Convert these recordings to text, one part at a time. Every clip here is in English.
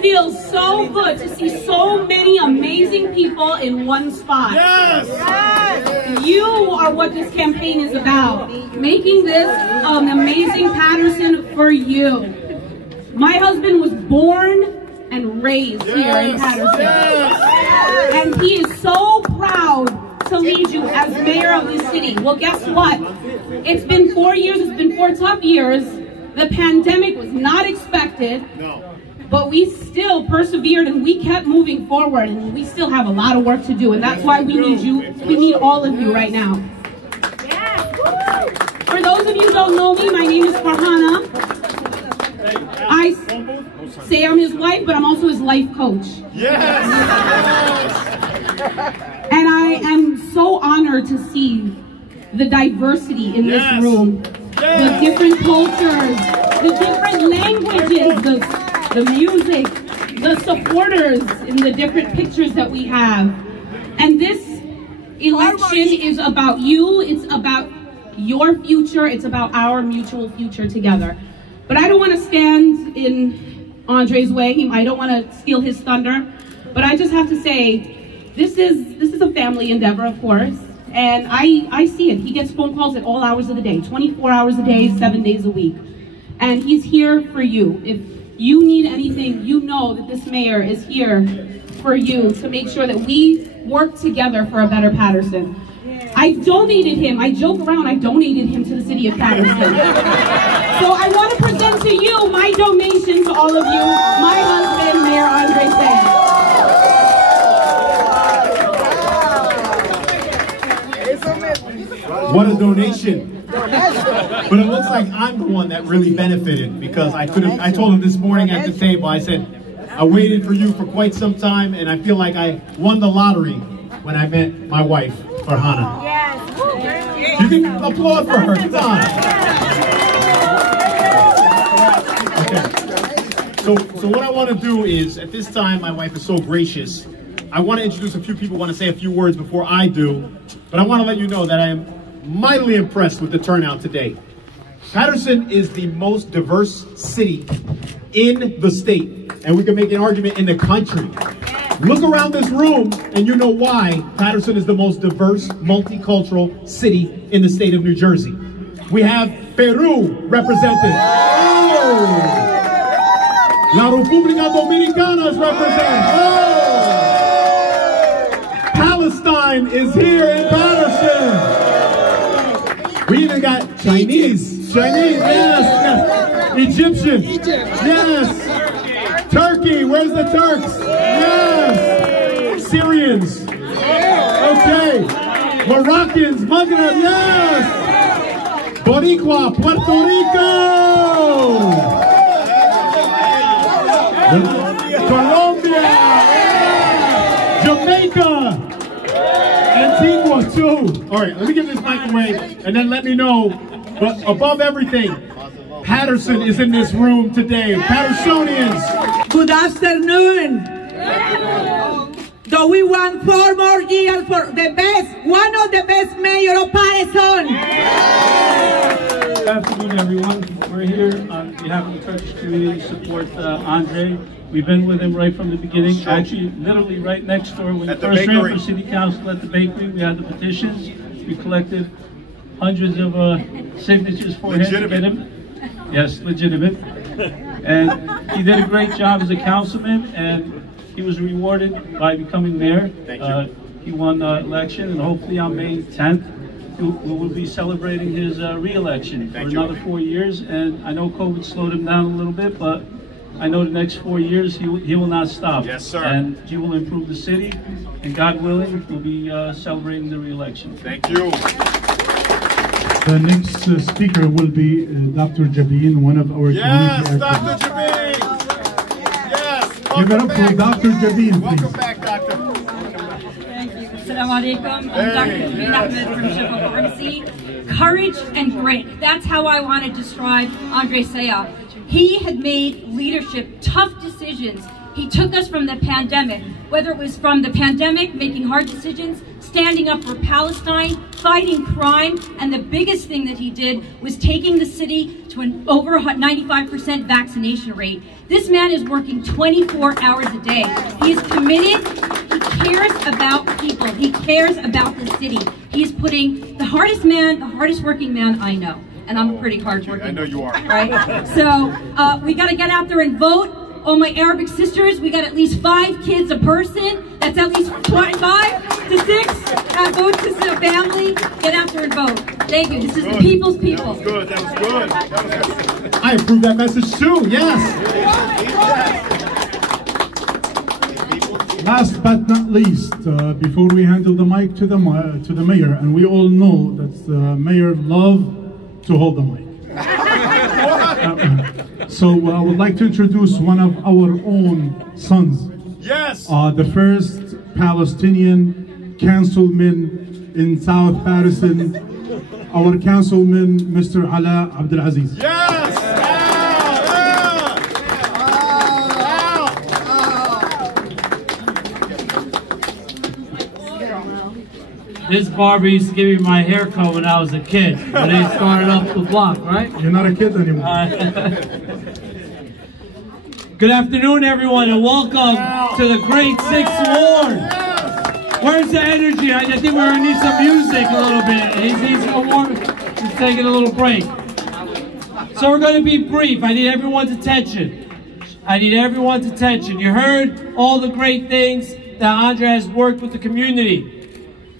feels so good to see so many amazing people in one spot. Yes! Yes! You are what this campaign is about. Making this an amazing Paterson for you. My husband was born and raised here in Paterson. Yes. And he is so proud to lead you as mayor of this city. Well, guess what? It's been 4 years, it's been 4 tough years. The pandemic was not expected, but we still persevered and we kept moving forward, and we still have a lot of work to do, and that's why we need you, we need all of you right now. For those of you who don't know me, my name is Farhana. I say I'm his wife, but I'm also his life coach. Yes! And I am so honored to see the diversity in this room. The different cultures, the different languages, the music, the supporters in the different pictures that we have. And this election is about you, it's about your future, it's about our mutual future together. But I don't want to stand in Andre's way, I don't want to steal his thunder, but I just have to say, this is a family endeavor, of course. And I see it. He gets phone calls at all hours of the day, 24 hours a day, 7 days a week. And he's here for you. If you need anything, you know that this mayor is here for you to make sure that we work together for a better Paterson. I donated him. I joke around. I donated him to the city of Paterson. So I want to present to you my donation to all of you, my husband, Mayor Andre Sayegh. What a donation. But it looks like I'm the one that really benefited, because I told him this morning at the table, I said, I waited for you for quite some time, and I feel like I won the lottery when I met my wife, Farhana. Yes. You can applaud for her, come on. Okay. So what I want to do is, at this time, my wife is so gracious, I want to introduce a few people who want to say a few words before I do, but I want to let you know that I am mightily impressed with the turnout today. Paterson is the most diverse city in the state, and we can make an argument in the country. Look around this room and you know why Paterson is the most diverse, multicultural city in the state of New Jersey. We have Peru represented. Oh! La República Dominicana is represented. Oh! Palestine is here in Paterson. We even got Chinese, yes. Egyptian, yes. Turkey, where's the Turks? Yes. Syrians, okay. Moroccans, Maghreb, yes. Boricua, Puerto Rico. Colombia, yeah. Jamaica. Antigua too. All right, let me give this mic away and then let me know. But above everything, Paterson is in this room today. Patersonians. Good afternoon. Do we want 4 more years for the best, one of the best mayor of Paterson? Good afternoon, everyone. We're here on behalf of the Turkish community to support Andre. We've been with him right from the beginning. Actually, literally right next door when he first ran for city council at the bakery. We had the petitions. We collected hundreds of signatures for him to get him. Yes, legitimate. And he did a great job as a councilman, and he was rewarded by becoming mayor. He won the election, and hopefully on May 10th, we will be celebrating his re-election for another 4 years. And I know COVID slowed him down a little bit, but I know the next 4 years he will not stop. Yes, sir. And he will improve the city, and God willing, we'll be celebrating the re-election. Thank you. The next speaker will be Dr. Jabin, one of our community actors. Dr. Jabin! Yes! Give it up for Dr. Jabin, please. Welcome back, Doctor. Thank you. Assalamu alaikum. I'm Dr. Jabin Ahmed from Sheffield Pharmacy. Courage and grit. That's how I want to describe Andre Sayegh. He had made leadership tough decisions. He took us from the pandemic, whether it was from the pandemic, making hard decisions, standing up for Palestine, fighting crime, and the biggest thing that he did was taking the city to an over 95% vaccination rate. This man is working 24 hours a day. He is committed. He cares about people. He cares about the city. He is putting the hardest working man I know. And I'm pretty hardworking. I know you are. Right? So we got to get out there and vote. All my Arabic sisters, we got at least 5 kids a person. That's at least 5 to 6 votes to a family. Get out there and vote. Thank you. This is the people's people. That was good. That was good. That was good. I approve that message too. Yes. Last but not least, before we handle the mic to the mayor, and we all know that the mayor loves to hold the mic. So I would like to introduce one of our own sons. Yes. The first Palestinian councilman in South Patterson, our councilman, Mr. Hala Abdulaziz. Yes. This barber used to give me my haircut when I was a kid, when they started up the block, right? You're not a kid anymore. Good afternoon, everyone, and welcome to the Great Sixth Ward. Where's the energy? I think we're gonna need some music a little bit. He's taking a little break. So we're gonna be brief. I need everyone's attention. You heard all the great things that Andre has worked with the community.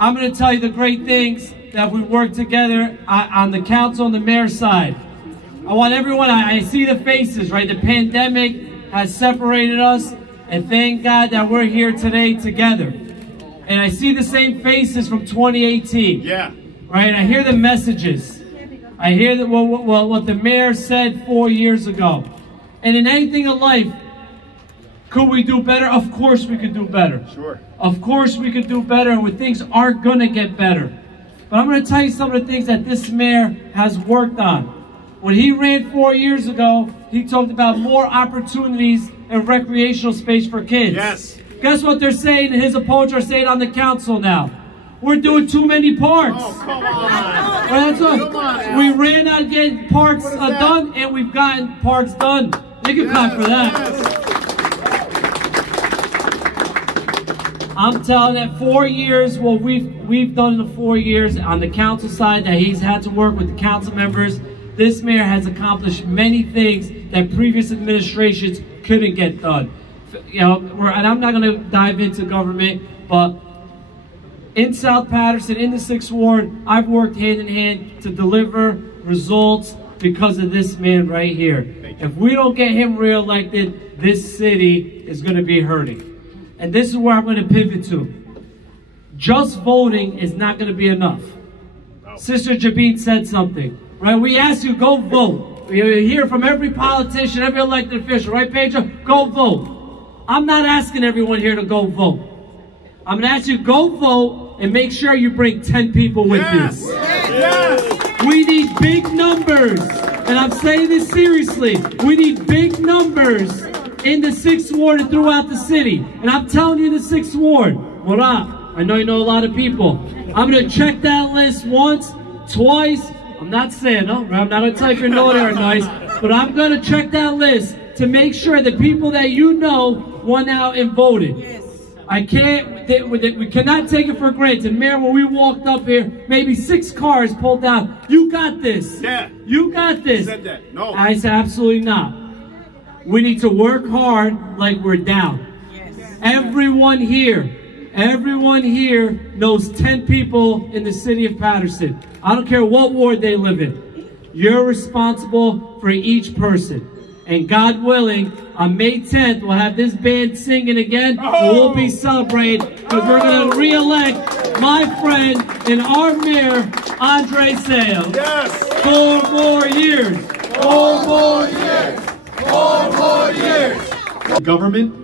I'm going to tell you the great things that we worked together on the council and the mayor's side. I want everyone, I see the faces, right? The pandemic has separated us, and thank God that we're here today together. And I see the same faces from 2018. Yeah. Right? I hear the messages. I hear what the mayor said 4 years ago. And in anything in life, could we do better? Of course we could do better. Sure. Of course we could do better, and when things are going to get better. But I'm going to tell you some of the things that this mayor has worked on. When he ran 4 years ago, he talked about more opportunities and recreational space for kids. Yes. Guess what they're saying, his opponents are saying on the council now? We're doing too many parks. Oh, come on. Well, that's what, we ran out of getting parks done, and we've gotten parks done. You can clap for that. Yes. I'm telling that 4 years, what we've done in the 4 years on the council side, that he's had to work with the council members, this mayor has accomplished many things that previous administrations couldn't get done. You know, and I'm not going to dive into government, but in South Paterson, in the 6th Ward, I've worked hand in hand to deliver results because of this man right here. If we don't get him reelected, this city is going to be hurting. And this is where I'm going to pivot to. Just voting is not going to be enough. Sister Jabeen said something, right? We ask you, go vote. We hear from every politician, every elected official, right, Pedro? Go vote. I'm not asking everyone here to go vote. I'm going to ask you, go vote and make sure you bring 10 people with you. Yes. We need big numbers. And I'm saying this seriously. We need big numbers in the 6th Ward and throughout the city. And I'm telling you, the 6th Ward, Murad, I know you know a lot of people. I'm going to check that list once, twice. I'm not saying, no, I'm not going to tell you if you know they are nice, but I'm going to check that list to make sure the people that you know went out and voted. Yes. I can't, we cannot take it for granted. Mayor, when we walked up here, maybe 6 cars pulled down. You got this. Yeah. You got this. You said that. No. I said, absolutely not. We need to work hard like we're down. Yes. Everyone here knows 10 people in the city of Paterson. I don't care what ward they live in. You're responsible for each person. And God willing, on May 10th, we'll have this band singing again. And we'll be celebrating because we're going to re-elect my friend and our mayor, Andre Sayegh. Yes. 4 more years. 4 more years. 4 more years. Government,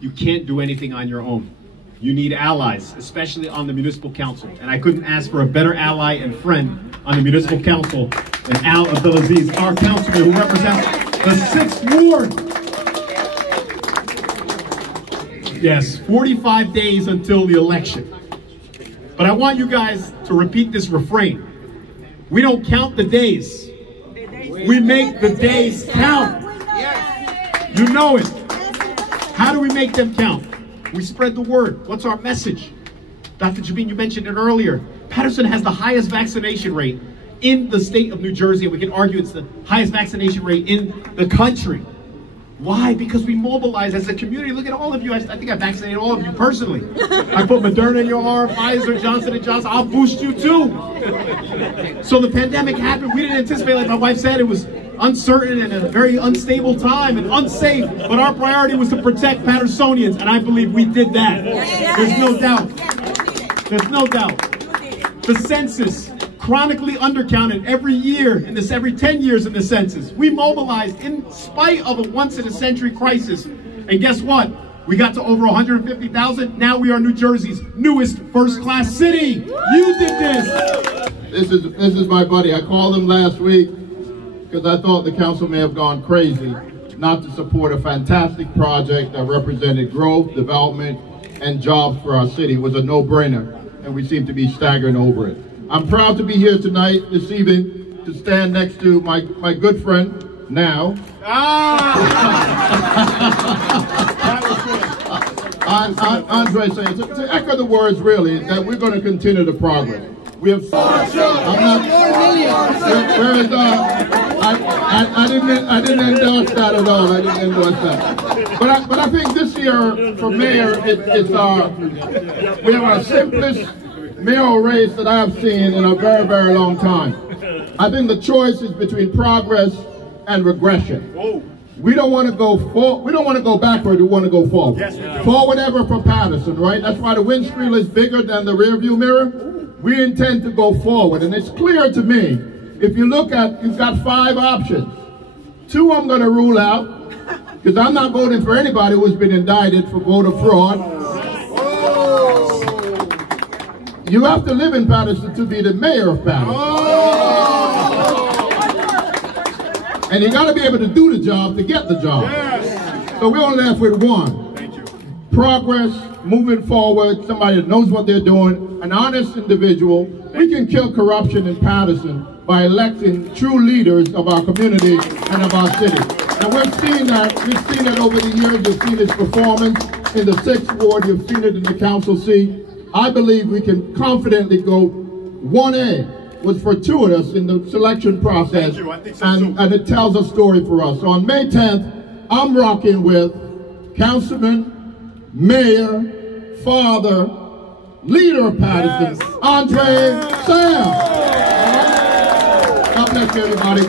you can't do anything on your own. You need allies, especially on the municipal council. And I couldn't ask for a better ally and friend on the municipal council than Al Abdulaziz, our councilman who represents The 6th Ward. Yes, 45 days until the election. But I want you guys to repeat this refrain. We don't count the days. We make the days count. You know it. How do we make them count? We spread the word. What's our message? Dr. Jabin, you mentioned it earlier. Paterson has the highest vaccination rate in the state of New Jersey, and we can argue it's the highest vaccination rate in the country. Why? Because we mobilize as a community. Look at all of you. I think I vaccinated all of you personally. I put Moderna in your arm, Pfizer, Johnson & Johnson. I'll boost you too. So the pandemic happened. We didn't anticipate, like my wife said, it was uncertain and a very unstable time and unsafe. But our priority was to protect Patersonians, and I believe we did that. There's no doubt. There's no doubt. The census, chronically undercounted every year in this, every 10 years in the census. We mobilized in spite of a once-in-a-century crisis. And guess what? We got to over 150,000. Now we are New Jersey's newest first-class city. You did this. This is my buddy. I called him last week because I thought the council may have gone crazy not to support a fantastic project that represented growth, development, and jobs for our city. It was a no-brainer, and we seem to be staggering over it. I'm proud to be here tonight, this evening, to stand next to my good friend, now. Andre saying, to echo the words really, that we're going to continue the progress. We have, I didn't endorse that at all. I didn't endorse that. But I think this year for mayor, we have our simplest mayoral race that I have seen in a very, very long time. I think the choice is between progress and regression. We don't want to go forward. We don't want to go backward. We want to go forward. Yes, forward ever for Paterson, right? That's why the windscreen is bigger than the rearview mirror. We intend to go forward, and it's clear to me. If you look at, you've got 5 options. 2 I'm going to rule out because I'm not voting for anybody who's been indicted for voter fraud. You have to live in Paterson to be the mayor of Paterson. And you got to be able to do the job to get the job. So we're only left with 1. Progress, moving forward, somebody that knows what they're doing, an honest individual. We can kill corruption in Paterson by electing true leaders of our community and of our city. And we've seen that over the years. You've seen his performance in the 6th Ward, you've seen it in the council seat. I believe we can confidently go 1A was fortuitous in the selection process. Thank you. I think so too. And it tells a story for us. So on May 10th, I'm rocking with Councilman, Mayor, Father, Leader of Paterson, Andre Sam. God bless you, everybody.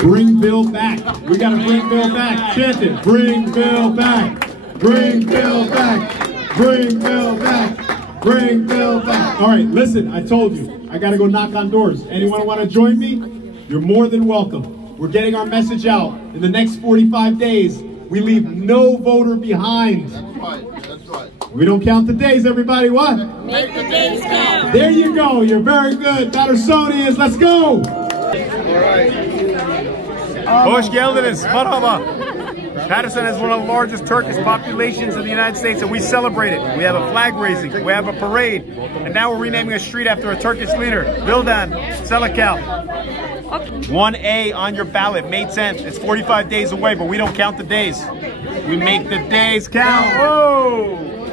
Bring Bill back. We got to bring Bill back. Chant it. Bring Bill back. Bring Bill back. Bring Bill back. Bring Bill back. All right, listen, I told you, I got to go knock on doors. Anyone want to join me? You're more than welcome. We're getting our message out. In the next 45 days, we leave no voter behind. That's right. That's right. We don't count the days, everybody. What? Make the days count. There you go. You're very good. Patersonians, let's go. All right. Hoş geldiniz. Merhaba. Paterson has one of the largest Turkish populations in the United States, and we celebrate it. We have a flag raising, we have a parade, and now we're renaming a street after a Turkish leader, Vildan Selakal. 1A on your ballot, May 10th. It's 45 days away, but we don't count the days. We make the days count. Whoa!